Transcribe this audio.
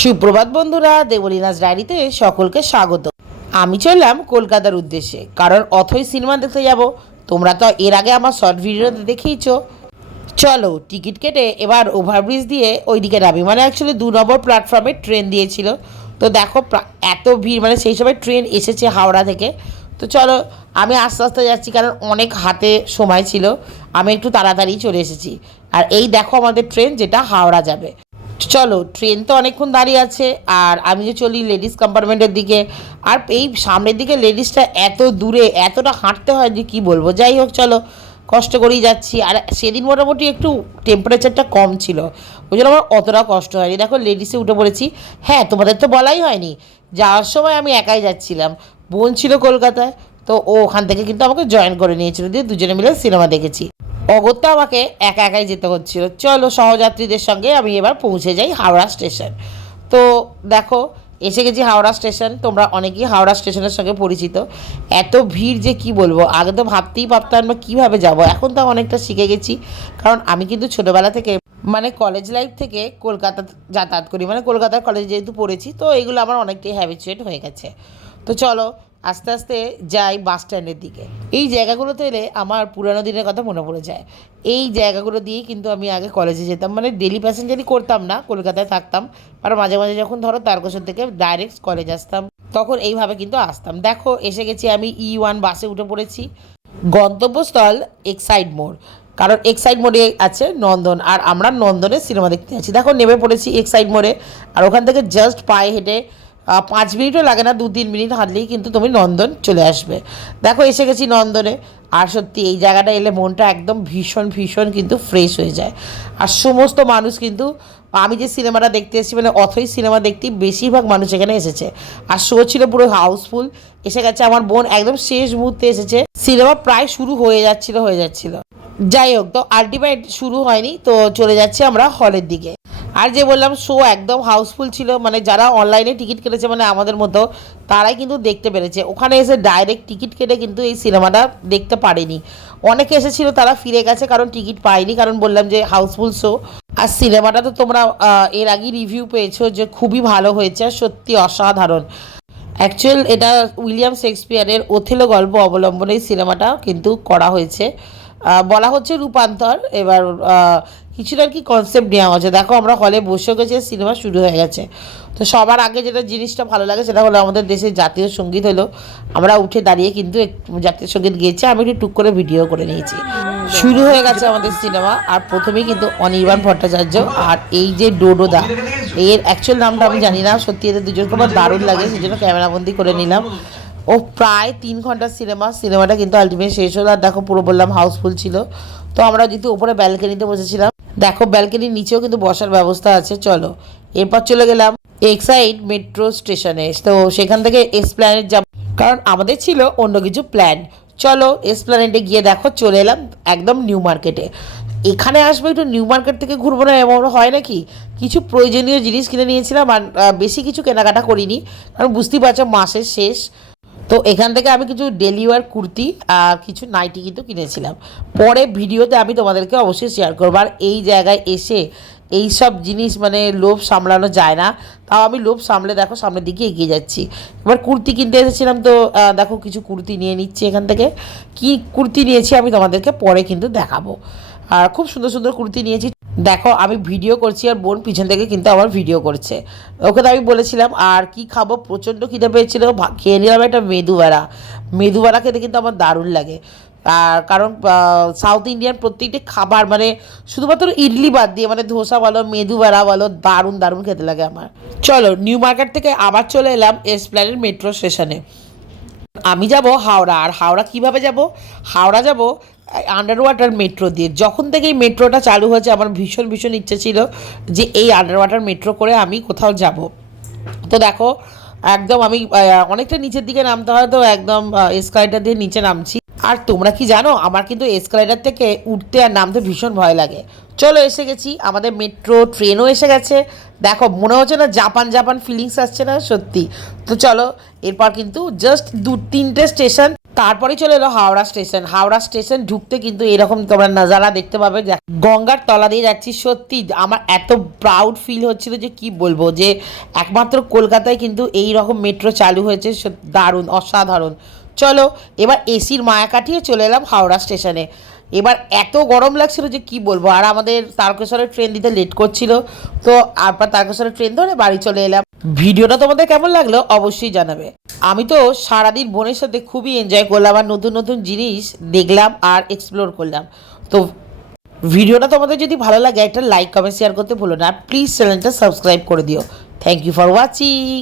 সুপ্রভাত বন্ধুরা দেবলীনাথ ডায়েরিতে সকলকে স্বাগত। আমি চললাম কলকাতার উদ্দেশ্যে, কারণ অথই সিনেমা দেখতে যাব। তোমরা তো এর আগে আমার শর্ট ভিডিওতে দেখেইছো। চলো, টিকিট কেটে এবার ওভারব্রিজ দিয়ে ওইদিকে নামি। মানে অ্যাকচুয়ালি দু নম্বর প্ল্যাটফর্মে ট্রেন দিয়েছিল। তো দেখো এত ভিড় মানে সেই সময় ট্রেন এসেছে হাওড়া থেকে। তো চলো, আমি আস্তে আস্তে যাচ্ছি, কারণ অনেক হাতে সময় ছিল। আমি একটু তাড়াতাড়ি চলে এসেছি। আর এই দেখো আমাদের ট্রেন যেটা হাওড়া যাবে। চলো ট্রেন তো অনেকক্ষণ দাঁড়িয়ে আছে, আর আমিও চলি লেডিস কম্পার্টমেন্টের দিকে, আর এই সামনের দিকে লেডিসটা এত দূরে, এতটা হাঁটতে হয় যে কি বলব? যাই হোক, চলো, কষ্ট করেই যাচ্ছি, আর সেদিন মোটামুটি একটু টেম্পারেচারটা কম ছিল, ওই জন্য আমার অতটা কষ্ট হয়নি। দেখো লেডিসে উঠে পড়েছি হ্যাঁ তোমাদের তো বলাই হয়নি, যাওয়ার সময় আমি একাই যাচ্ছিলাম, বোন ছিল কলকাতায়, তো ও ওখান থেকে কিন্তু আমাকে জয়েন করে নিয়েছিল, দিয়ে দুজনে মিলে সিনেমা দেখেছি। অগত্যা আমাকে একা একাই যেতে হচ্ছিল। চলো সহযাত্রীদের সঙ্গে আমি এবার পৌঁছে যাই হাওড়া স্টেশন। তো দেখো, এসে গেছি হাওড়া স্টেশন। তোমরা অনেকেই হাওড়া স্টেশনের সঙ্গে পরিচিত। এত ভিড় যে কি বলব? আগে তো ভাবতেই পারতাম না কীভাবে যাব। এখন তো অনেকটা শিখে গেছি। কারণ আমি কিন্তু ছোটোবেলা থেকে মানে কলেজ লাইফ থেকে কলকাতা যাতায়াত করি। মানে কলকাতার কলেজে যেহেতু পড়েছি, তো এগুলো আমার অনেকটাই হ্যাবিচুয়েট হয়ে গেছে। তো চলো আস্তে আস্তে যাই বাস স্ট্যান্ডের দিকে। এই জায়গাগুলোতে এলে আমার পুরানো দিনের কথা মনে পড়ে যায়। এই জায়গাগুলো দিয়েই কিন্তু আমি আগে কলেজে যেতাম। মানে ডেলি প্যাসেঞ্জারই করতাম না, কলকাতায় থাকতাম। আর মাঝে মাঝে যখন ধরো তারকেশ্বর থেকে ডাইরেক্ট কলেজ আসতাম, তখন এইভাবে কিন্তু আসতাম। দেখো, এসে গেছি আমি ই ওয়ান বাসে উঠে পড়েছি। গন্তব্যস্থল এক্সাইড মোড় কারণ এক্সাইড মোড়ে আছে নন্দন, আর আমরা নন্দনে সিনেমা দেখতে আছি দেখো, নেমে পড়েছি এক্সাইড মোড়ে আর ওখান থেকে জাস্ট পায়ে হেঁটে পাঁচ মিনিটও লাগে না দু তিন মিনিট হাঁটলেই কিন্তু তুমি নন্দন চলে আসবে। দেখো, এসে গেছি নন্দনে। আর সত্যি, এই জায়গাটা এলে মনটা একদম ভীষণ ভীষণ কিন্তু ফ্রেশ হয়ে যায়। আর সমস্ত মানুষ কিন্তু, আমি যে সিনেমাটা দেখতে এসেছি মানে অথই সিনেমা দেখতেই বেশিরভাগ মানুষ এখানে এসেছে। আর শো ছিল পুরো হাউসফুল এসে গেছে আমার বোন, একদম শেষ মুহূর্তে এসেছে। সিনেমা প্রায় শুরু হয়ে যাচ্ছিল হয়ে যাচ্ছিল। যাই হোক, তো আলটিমেট শুরু হয়নি, তো চলে যাচ্ছি আমরা হলের দিকে। আর যে বললাম শো একদম হাউসফুল ছিল মানে যারা অনলাইনে টিকিট কেটেছে মানে আমাদের মতো, তারাই কিন্তু দেখতে পেরেছে। ওখানে এসে ডাইরেক্ট টিকিট কেটে কিন্তু এই সিনেমাটা দেখতে পারেনি। অনেকে এসেছিল, তারা ফিরে গেছে, কারণ টিকিট পায়নি, কারণ বললাম যে হাউসফুল শো আর সিনেমাটা তো তোমরা এর আগেই রিভিউ পেয়েছ যে খুবই ভালো হয়েছে সত্যি অসাধারণ। অ্যাকচুয়াল এটা উইলিয়াম শেক্সপিয়ারের ওথেলো গল্প অবলম্বনে সিনেমাটা কিন্তু করা হয়েছে। বলা হচ্ছে রূপান্তর। এবার কিছুটা কি কনসেপ্ট নেওয়া হচ্ছে। দেখো, আমরা হলে বসে গেছে সিনেমা শুরু হয়ে গেছে। তো সবার আগে যেটা জিনিসটা ভালো লাগে, সেটা হলো আমাদের দেশের জাতীয় সংগীত হলো। আমরা উঠে দাঁড়িয়ে কিন্তু জাতীয় সংগীত গেয়েছি, আমি একটু টুক করে ভিডিও করে নিয়েছি। শুরু হয়ে গেছে আমাদের সিনেমা আর প্রথমেই কিন্তু অনির্বাণ ভট্টাচার্য আর এই যে ডোডোদা এর অ্যাকচুয়াল নামটা আমি জানি না, সত্যি এদের দুজনকে আমার দারুণ লাগে সেই জন্য ক্যামেরাবন্দি করে নিলাম। ও প্রায় তিন ঘণ্টার সিনেমা, সিনেমাটা কিন্তু আলটিমেট শেষ হলো। আর দেখো, পুরো বললাম হাউসফুল ছিল। তো আমরা যেহেতু ওপরে ব্যালকনিতে বসেছিলাম। দেখো ব্যালকনির নিচেও কিন্তু বসার ব্যবস্থা আছে, চলো। এরপর চলে গেলাম এক্সাইড মেট্রো স্টেশনে তো সেখান থেকে এসপ্ল্যানেট যাব। কারণ আমাদের ছিল অন্য কিছু প্ল্যান চলো এসপ্ল্যানেটে গিয়ে দেখো, চলে এলাম একদম নিউ মার্কেটে এখানে আসব একটু নিউ মার্কেট থেকে ঘুরবো না, এমন হয় নাকি? কিছু প্রয়োজনীয় জিনিস কিনে নিয়েছিলাম, আর বেশি কিছু কেনাকাটা করিনি। কারণ বুঝতেই পারছ, মাসের শেষ। তো এখান থেকে আমি কিছু ডেলি ওয়ার কুর্তি আর কিছু নাইটি কিন্তু কিনেছিলাম। পরে ভিডিওতে আমি তোমাদেরকে অবশ্যই শেয়ার করব। আর এই জায়গায় এসে এই সব জিনিস মানে লোভ সামলানো যায় না। তাও আমি লোভ সামলে দেখো সামনের দিকে এগিয়ে যাচ্ছি। এবার কুর্তি কিনতে এসেছিলাম তো দেখো কিছু কুর্তি নিয়ে নিচ্ছি এখান থেকে। কি কুর্তি নিয়েছি আমি তোমাদেরকে পরে কিন্তু দেখাবো। আর খুব সুন্দর সুন্দর কুর্তি নিয়েছি। দেখো, আমি ভিডিও করছি আর বোন পিছন থেকে কিন্তু আমার ভিডিও করছে। ওকে তো আমি বলেছিলাম, আর কি খাব? প্রচণ্ড খিদে পেয়েছিল। খেয়ে নিলাম একটা মেদুবাড়া মেদুবাড়া খেতে কিন্তু আমার দারুণ লাগে। আর কারণ সাউথ ইন্ডিয়ান প্রত্যেকটি খাবার মানে শুধুমাত্র ইডলি বাদ দিয়ে মানে ধোসা বলো, মেদু মেদুবাড়া বলো, দারুণ দারুণ খেতে লাগে আমার। চলো, নিউ মার্কেট থেকে আবার চলে এলাম এসপ্ল্যানেড মেট্রো স্টেশনে আমি যাব হাওড়া। আর হাওড়া কীভাবে যাব? হাওড়া যাব আন্ডার ওয়াটার মেট্রো দিয়ে। যখন থেকে এই মেট্রোটা চালু হয়েছে, আমার ভীষণ ভীষণ ইচ্ছে ছিল যে এই আন্ডার ওয়াটার মেট্রো করে আমি কোথাও যাব। তো দেখো, একদম আমি অনেকটা নিচের দিকে নামতে হয়, তো একদম এসকালেটার দিয়ে নিচে নামছি। আর তোমরা কি জানো, আমার কিন্তু এসকালেটার থেকে উঠতে আর নামতে ভীষণ ভয় লাগে। চলো এসে গেছি, আমাদের মেট্রো ট্রেনও এসে গেছে। দেখো, মনে হচ্ছে না জাপান জাপান ফিলিংস আসছে না, সত্যি। তো চলো, এরপর কিন্তু জাস্ট দু তিনটে স্টেশন তারপরে চলে এলো হাওড়া স্টেশন। হাওড়া স্টেশন ঢুকতে কিন্তু এরকম তোমরা নাজারা দেখতে পাবে গঙ্গার তলা দিয়ে যাচ্ছি। সত্যি আমার এত প্রাউড ফিল হচ্ছিল যে কি বলব? যে একমাত্র কলকাতায় কিন্তু এই রকম মেট্রো চালু হয়েছে। দারুণ, অসাধারণ। চলো, এবার এসির মায়া কাটিয়ে চলে এলাম হাওড়া স্টেশনে। এবার এত গরম লাগছিল যে কি বলব? আর আমাদের তারকেশ্বরের ট্রেন দিতে লেট করছিল। তো আবার তারকেশ্বরের ট্রেন ধরে বাড়ি চলে এলাম। ভিডিওটা তোমাদের কেমন লাগল অবশ্যই জানাবে। আমি তো সারাদিন বোনের সাথে খুবই এনজয় করলাম আর নতুন নতুন জিনিস দেখলাম আর এক্সপ্লোর করলাম। তো ভিডিওটা তোমাদের যদি ভালো লাগে একটা লাইক কমেন্ট শেয়ার করতে ভুলো না। প্লিজ চ্যানেলটা সাবস্ক্রাইব করে দিও। Thank you for watching